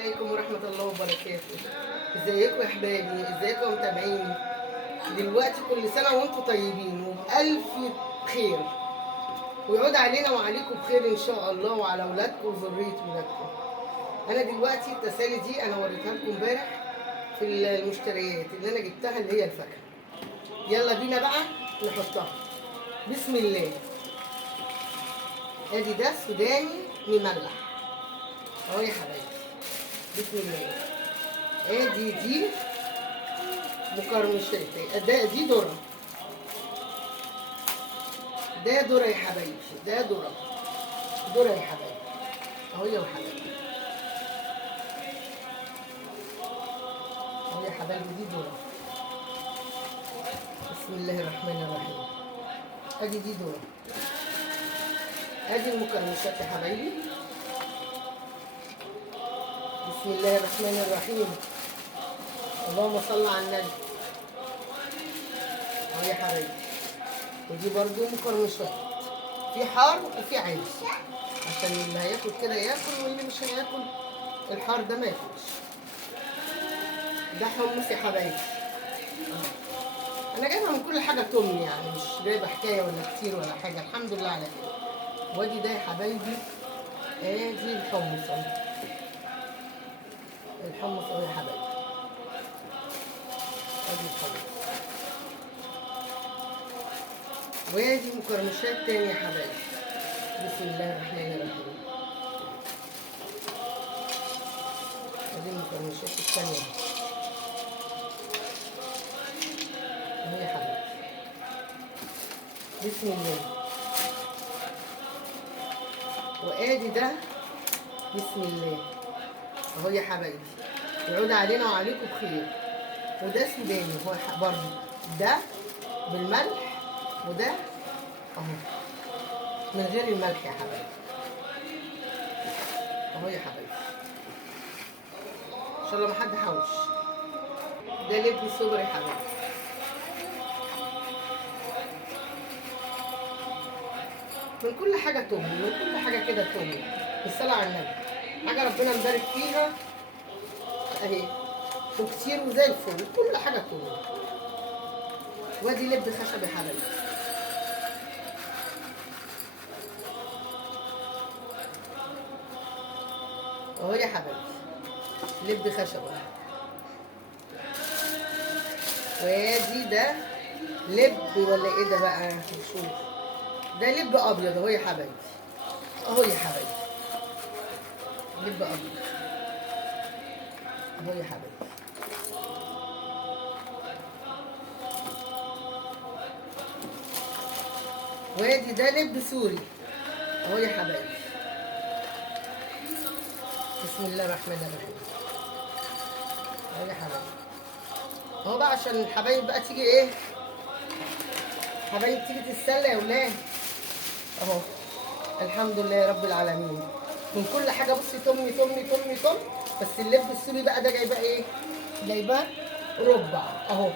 عليكم ورحمة الله وبركاته. ازيكم يا حبايبي؟ ازيكم يا متابعيني؟ دلوقتي كل سنة وانتم طيبين وبألف خير، ويعود علينا وعليكم بخير ان شاء الله، وعلى اولادكم وذرية ولادكم. انا دلوقتي التسالي دي انا وريتها لكم امبارح في المشتريات اللي انا جبتها اللي هي الفاكهة. يلا بينا بقى نحطها. بسم الله. ادي ده سوداني مملح اهو يا حبايبي. بسم الله. ادي دي مقرمشات، دي ذرة، ده ذرة يا حبايبي، ده ذرة، ذرة يا حبايبي اهو يا حبايبي، اهو يا حبايبي دي ذرة. بسم الله الرحمن الرحيم. ادي دي ذرة، ادي المقرمشات يا حبايبي. بسم الله الرحمن الرحيم. اللهم صل على النبي. اهو يا حبايبي. ودي برضو مقرمشات، في حار وفي عادي، عشان اللي هياكل كده ياكل واللي مش هياكل الحار ده ما ياكلش. ده حمص يا حبايبي. انا جايبه من كل حاجه توم، يعني مش جايبه حكايه ولا كتير ولا حاجه، الحمد لله على كده. وادي ده يا حبايبي، ادي الحمص اهو، الحمص اهو يا حبايبي، ادي الحمص. وادي مقرمشات تاني يا حبايبي. بسم الله الرحمن الرحيم. ادي المقرمشات التانية اهو يا حبايبي. بسم الله. وادي ده بسم الله اهو يا حبايبي، يعود علينا وعليكم بخير. وده سوداني هو برضه، ده بالملح وده اهو من غير الملح يا حبايبي اهو يا حبايبي، ان شاء الله ما حد حوش. ده لب سوبر يا حبايبي. من كل حاجه توم، من كل حاجه كده توم، بالصلاه على النبي، حاجه ربنا مبارك فيها اهي، وكتير وزي الفل، كل حاجه توم. وادي لب خشب يا حبايبي اهو يا حبايبي، لب خشب اهو. وادي ده لب ولا ايه ده بقى؟ نشوف. ده لب ابيض اهو يا حبايبي، اهو يا حبايبي، لب ابيض اهو يا حبايبي. وادي ده لب سوري اهو يا حبايبي. بسم الله الرحمن الرحيم اهو يا حبايبي. اهو بقى عشان الحبايب بقى تيجي ايه، حبايب تيجي تتسلى يا ولاد اهو. الحمد لله رب العالمين. من كل حاجه بصي تومي تومي تومي توم. بس اللب السوري بقى ده جايباه ايه؟ جايباه ربع اهو،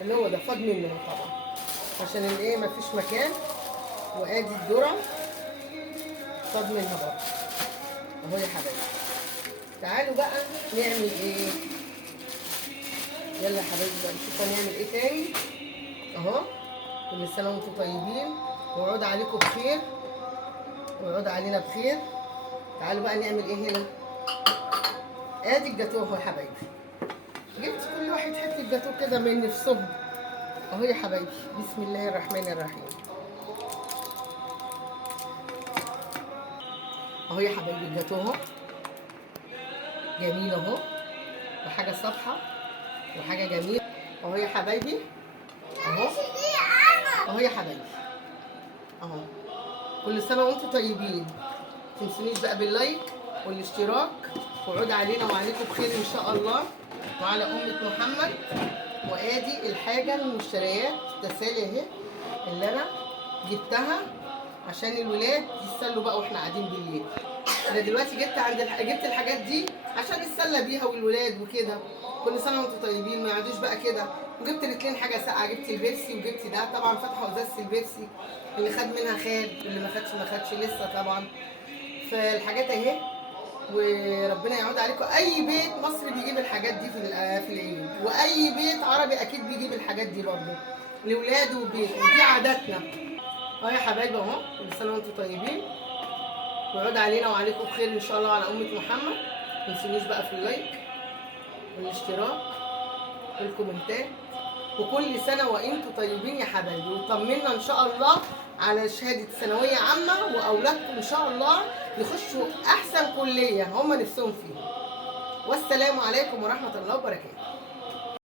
اللي هو ده فاض منه طبعا عشان الايه مفيش مكان. وادي الذره فاض منها برضه اهو يا حبايبي. تعالوا بقى نعمل ايه؟ يلا يا حبايبي بقى نشوف هنعمل ايه تاني اهو. كل سنه وانتم طيبين ويعود عليكم بخير ويعود علينا بخير. تعالوا بقى نعمل ايه هنا. ادي الجاتوه اهو يا حبايبي، جبت كل واحد حته جاتوه كده من نفسهم اهو يا حبايبي. بسم الله الرحمن الرحيم اهو يا حبايبي. الجاتوه اهو جميل اهو، وحاجه صبحه وحاجه جميله اهو يا حبايبي اهو، اهو يا حبايبي اهو. كل سنه وانتم طيبين. متنسونيش بقى باللايك والاشتراك، وعود علينا وعليكم بخير ان شاء الله وعلى أمة محمد. وادي الحاجه المشتريات التسالي اهي اللي انا جبتها عشان الولاد يتسلوا بقى واحنا قاعدين بالليل. انا دلوقتي جبت الحاجات دي عشان نتسلى بيها والولاد وكده. كل سنه وانتم طيبين، ما يقعدوش بقى كده. وجبت الاثنين حاجه ساقعه، جبت البيبسي وجبت ده طبعا فاتحه ازازه البيبسي، اللي خد منها خد واللي ما خدش ما خدش لسه طبعا. فالحاجات اهي وربنا يعود عليكم. اي بيت مصري بيجيب الحاجات دي في العيد، واي بيت عربي اكيد بيجيب الحاجات دي برضه لاولاده وبيته، ودي عاداتنا. اهو يا حبايبي اهو، كل سنه وانتم طيبين، ويعود علينا وعليكم بخير ان شاء الله وعلى امه محمد. ما تنسونيش بقى في اللايك والاشتراك والكومنتات، وكل سنه وانتم طيبين يا حبايبي. وطمنا ان شاء الله على شهاده ثانويه عامه، واولادكم ان شاء الله يخشوا احسن كليه هم نفسهم فيها. والسلام عليكم ورحمه الله وبركاته.